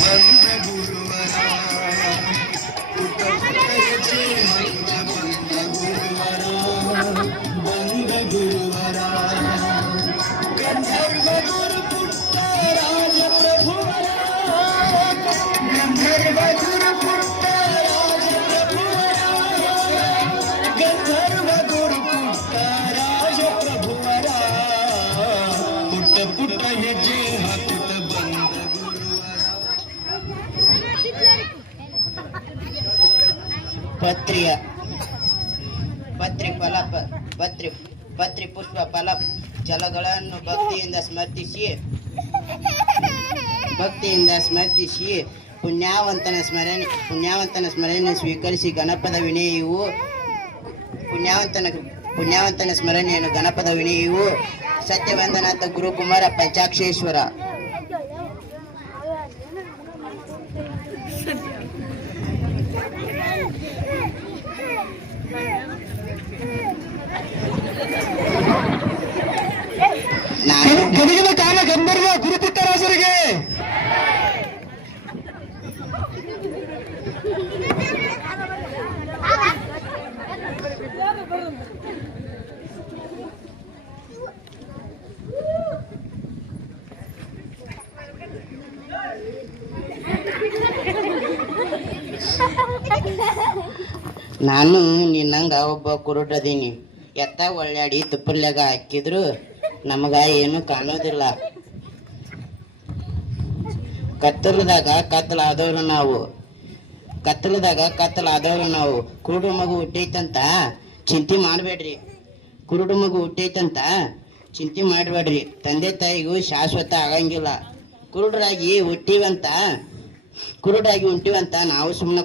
ಬಂದ ಗುರುವರ ಪುಟ್ಟ ಪುಟ್ಟ ಹೆಜ್ಜೆ ಹಾಕುತ್ತ ಬಂದ ಗುರುವರ ಬಂದ ಗುರುವರ ಗಂಧರ್ವ ಗುರು ಪುಟ್ಟ ರಾಜ ಪ್ರಭುವರ ಗಂಧರ್ವ ಗುರು ಪುಟ್ಟ ರಾಜ ಪ್ರಭುವರ ಗಂಧರ್ವ ಗುರು ಪುಟ್ಟ ರಾಜ ಪ್ರಭುವರ ಪುಟ್ಟ ಪುಟ್ಟ ಹೆಜ್ಜೆ ಹಾಕುತ್ತ ಬಂದ ಗುರುವರ ಪತ್ರಿ ಪುಷ್ಪ ಫಲ ಜಲಗಳನ್ನು ಭಕ್ತಿಯಿಂದ ಸ್ಮರ್ತಿಸಿ ಪುಣ್ಯಾವಂತನ ಸ್ಮರಣೆ ಸ್ವೀಕರಿಸಿ ಪುಣ್ಯಾವಂತನ ಸ್ಮರಣೆಯನ್ನು ಗಣಪದ ವಿನಯವು ಸತ್ಯವಂದನಾಥ ಗುರುಕುಮಾರ ಪಂಚಾಕ್ಷೇಶ್ವರ. ಗದಗಿನ ಕಾಲ ಗಂಧರ್ವ ಗುರುಪುಟ್ಟರಾಜರಿಗೆ ನಾನು ನಿನ್ನಂಗ ಒಬ್ಬ ಕುರುಡದೀನಿ. ಎತ್ತ ಒಳ್ಳೆಡಿ ತುಪ್ಪಲ್ಯಾಗ ಹಾಕಿದ್ರು ನಮಗ ಏನು ಕಾಣೋದಿಲ್ಲ. ಕತ್ತಲದಾಗ ಕತ್ತಲಾದವ್ರು ನಾವು. ಕುರುಡು ಮಗು ಹುಟ್ಟೈತಂತ ಚಿಂತೆ ಮಾಡಬೇಡ್ರಿ. ತಂದೆ ತಾಯಿಗೂ ಶಾಶ್ವತ ಆಗಂಗಿಲ್ಲ. ಕುರುಡರಾಗಿ ಹುಟ್ಟಿವಂತ ನಾವು ಸುಮ್ಮನೆ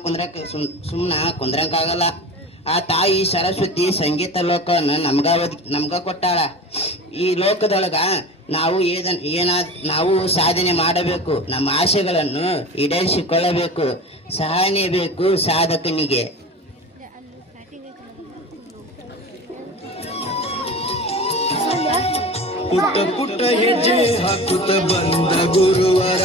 ಕುಂದ್ರಂಗಾಗಲ್ಲ. ಆ ತಾಯಿ ಸರಸ್ವತಿ ಸಂಗೀತ ಲೋಕವನ್ನು ನಮ್ಗ ಕೊಟ್ಟಾಳ. ಈ ಲೋಕದೊಳಗ ನಾವು ಸಾಧನೆ ಮಾಡಬೇಕು. ನಮ್ಮ ಆಸೆಗಳನ್ನು ಈಡೇರಿಸಿಕೊಳ್ಳಬೇಕು. ಸಹನೆ ಬೇಕು ಸಾಧಕನಿಗೆ. ಪುಟ್ಟ ಪುಟ್ಟ ಹೆಜ್ಜೆ ಹಾಕುತ್ತ ಬಂದ ಗುರುವರ